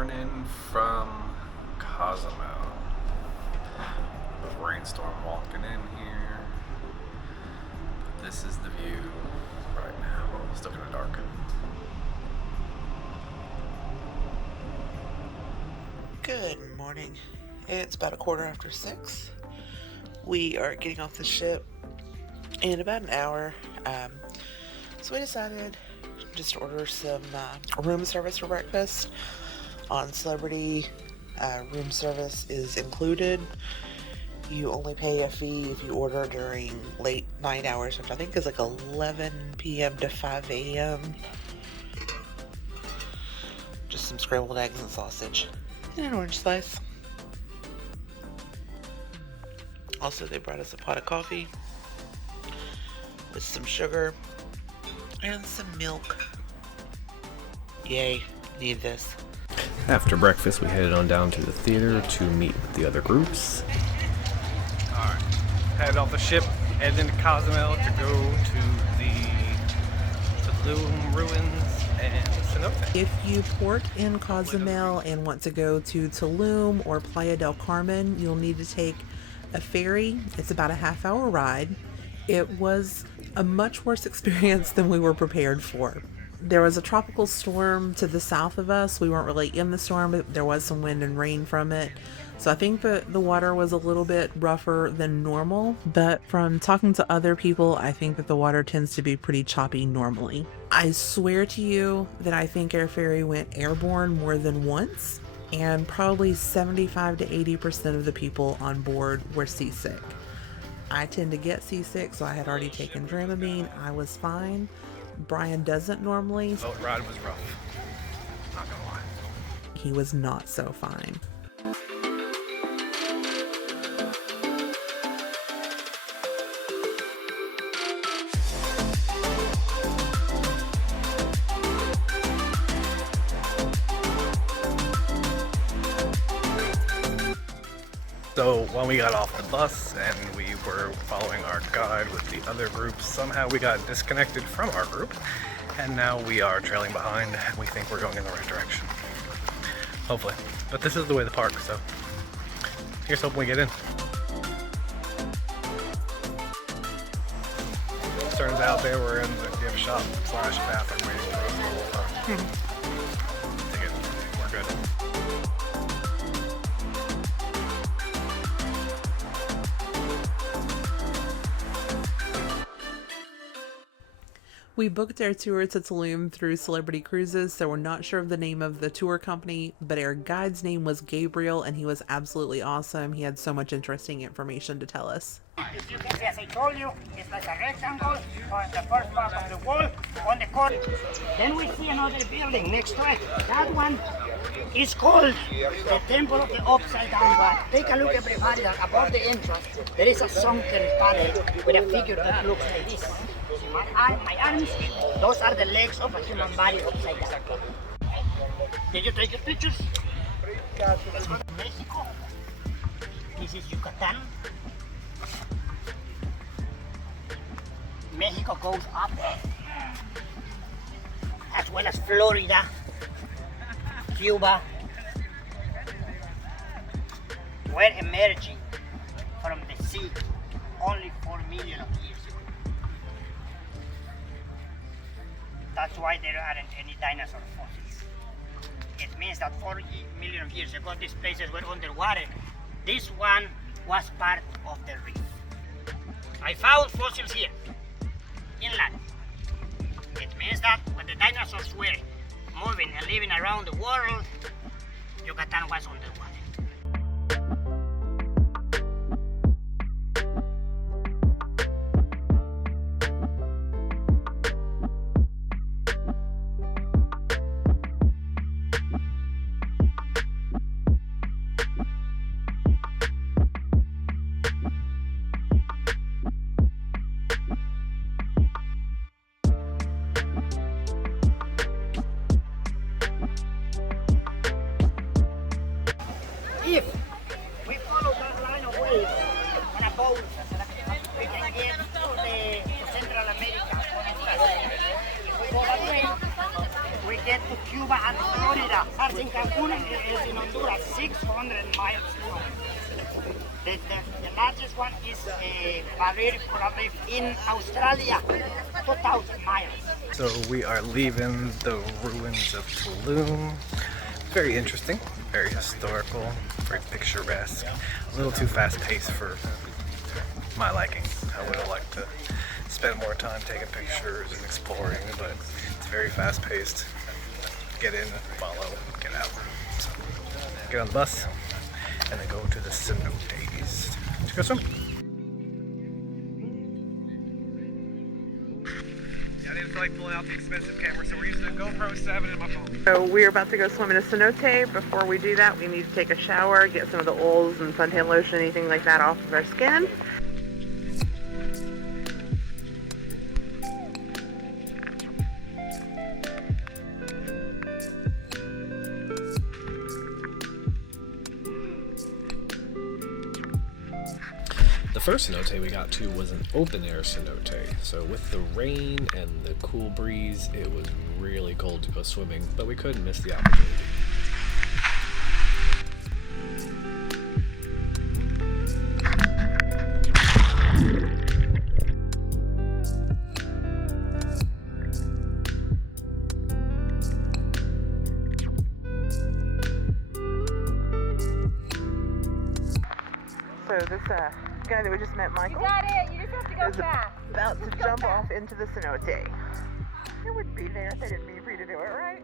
morning from Cozumel. A rainstorm walking in here. This is the view right now. Still kind of dark. Good morning. It's about 6:15. We are getting off the ship in about an hour. So we decided just to order some room service for breakfast. On Celebrity, room service is included. You only pay a fee if you order during late night hours, which I think is like 11 p.m. to 5 a.m. Just some scrambled eggs and sausage and an orange slice. Also, they brought us a pot of coffee with some sugar and some milk. Yay, need this. After breakfast, we headed on down to the theater to meet with the other groups. Alright, headed off the ship, headed into Cozumel to go to the Tulum ruins and Cenotes. If you port in Cozumel and want to go to Tulum or Playa del Carmen, you'll need to take a ferry. It's about a half-hour ride. It was a much worse experience than we were prepared for. There was a tropical storm to the south of us. We weren't really in the storm, but there was some wind and rain from it. So I think that the water was a little bit rougher than normal, but from talking to other people, I think that the water tends to be pretty choppy normally. I swear to you that I think our ferry went airborne more than once, and probably 75 to 80% of the people on board were seasick. I tend to get seasick, so I had already taken Dramamine. I was fine. Brian doesn't normally. The boat ride was rough. Not gonna lie. He was not so fine. So when we got off the bus and we were following our guide with the other groups, somehow we got disconnected from our group, and now we are trailing behind and we think we're going in the right direction. Hopefully. But this is the way to the park, so here's hoping we get in. Turns out they were in the gift shop / bathroom waiting for us the whole time. Take it. We're good. We booked our tour to Tulum through Celebrity Cruises, so we're not sure of the name of the tour company, but our guide's name was Gabriel, and he was absolutely awesome. He had so much interesting information to tell us. You can see, as I told you, it's like a rectangle on the first part of the wall on the corner. Then we see another building next to it. That one is called the Temple of the Upside Down God. Take a look, everybody, that above the entrance there is a sunken panel with a figure that looks like this. My arms, those are the legs of a human body upside down. Did you take your pictures? Let's go to Mexico. This is Yucatan. Mexico goes up, as well as Florida, Cuba. We're emerging from the sea only 4 million years ago. That's why there aren't any dinosaur fossils. It means that 4 million years ago these places were underwater. This one was part of the reef. I found fossils here, inland. It means that when the dinosaurs were moving and living around the world, Yucatan was underwater. If we follow that line of waves on a boat, we can get to Central America. If we go that way, we get to Cuba and Florida. As in Cancun is in Honduras, 600 miles long. The largest one is Barrier Coral Reef in Australia, 2,000 miles. So we are leaving the ruins of Tulum. Very interesting, very historical, very picturesque. A little too fast-paced for my liking. I would have liked to spend more time taking pictures and exploring, but it's very fast-paced. Get in, follow, get out. So, get on the bus, and then go to the Cenotes to go swim. I didn't feel like pulling out the expensive camera, so we're using a GoPro 7 and my phone. So we're about to go swim in a cenote. Before we do that, we need to take a shower, get some of the oils and suntan lotion, anything like that off of our skin. The first cenote we got to was an open air cenote, so with the rain and the cool breeze, it was really cold to go swimming, but we couldn't miss the opportunity. So this guy that we just met, Michael, You got it. You just have to go is fast. about to jump off into the cenote. It would be there if they didn't mean for you to do it, right?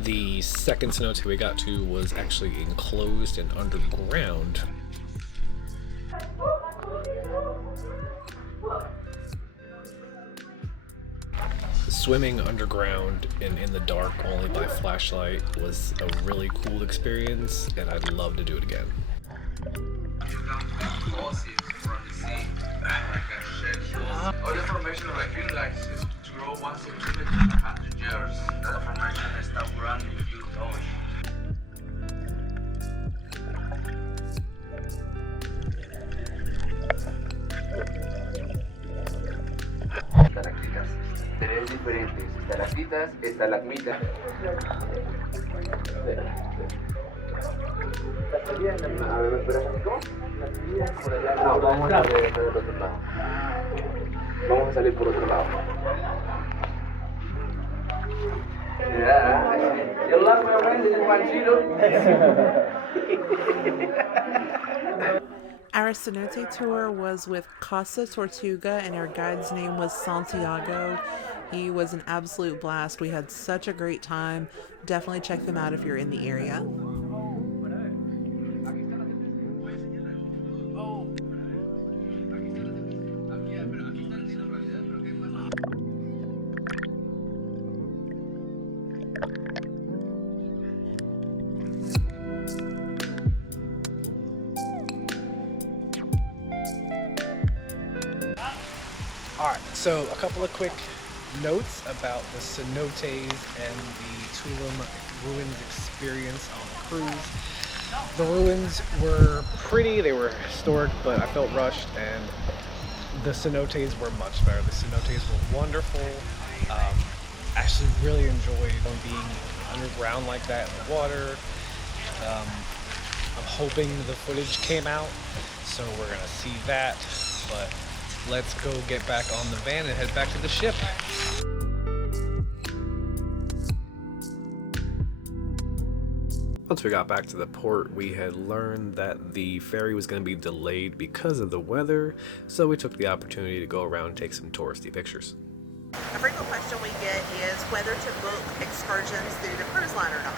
The second cenote we got to was actually enclosed and underground. Swimming underground and in the dark only by flashlight was a really cool experience, and I'd love to do it again. All the formation of the hill lines is to grow 1 centimeter in 100 years. The formation stop growing if you touch. Estalactitas. Tenemos diferentes estalactitas, estalagmitas. A ver, ¿me esperas así cómo? No, vamos a salir por el otro lado. Vamos a salir por otro lado. Yo lo hago obviamente en Our cenote tour was with Casa Tortuga, and our guide's name was Santiago. He was an absolute blast. We had such a great time. Definitely check them out if you're in the area. Alright, so a couple of quick notes about the cenotes and the Tulum ruins experience on the cruise. The ruins were pretty, they were historic, but I felt rushed, and the cenotes were much better. The cenotes were wonderful. Actually really enjoyed being underground like that in the water. I'm hoping the footage came out, so we're gonna see that, but let's go get back on the van and head back to the ship. Once we got back to the port, we had learned that the ferry was going to be delayed because of the weather, so we took the opportunity to go around and take some touristy pictures. A frequent question we get is whether to book excursions through the cruise line or not.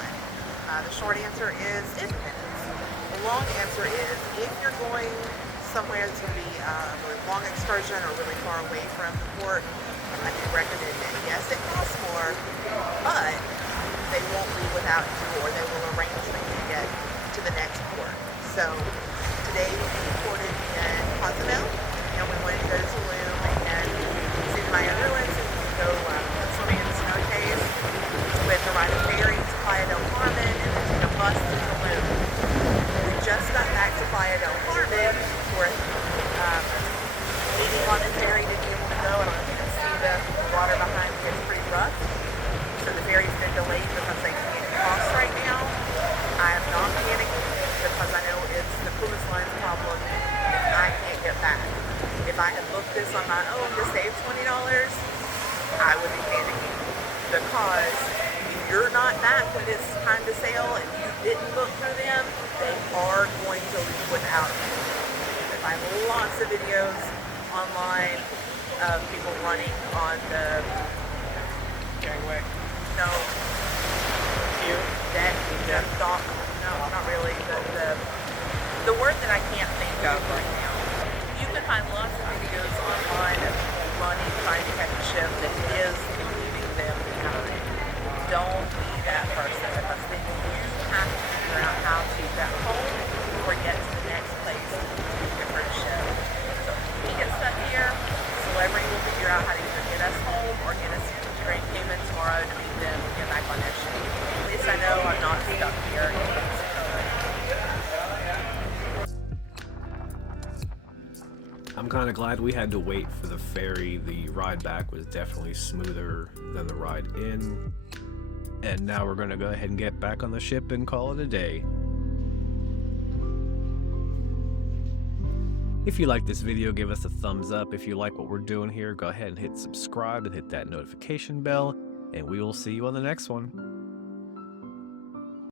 The short answer is it depends. The long answer is if you're going somewhere that's going to be a really long excursion or really far away from the port, I do recommend it. Yes, it costs more, but they won't leave without you, or they will arrange for you to get to the next port. So today we ported in Cozumel, and we wanted to go to Tulum and see the Mayan ruins and go swimming in the cenotes with the ride of ferry to Playa del my own to save $20, I would be panicking. Because if you're not back when it's time to sail and you didn't book through them, they are going to leave without you. You can find lots of videos online of people running on the Gangway. no You? deck, dock. No, not really. The word that I can't think of right now. You can find lots of videos online of people running, trying to catch a ship that is leaving them behind. Don't be that person, because then you have to figure out how to get home or get to the next place to different ship. So if we get stuck here, Celebrity will figure out how to either get us home or get us to Grand Cayman tomorrow to meet them and get back on their ship. At least I know I'm not stuck here in Mexico. I'm kind of glad we had to wait for the ferry. The ride back was definitely smoother than the ride in. And now we're going to go ahead and get back on the ship and call it a day. If you like this video, give us a thumbs up. If you like what we're doing here, go ahead and hit subscribe and hit that notification bell. And we will see you on the next one.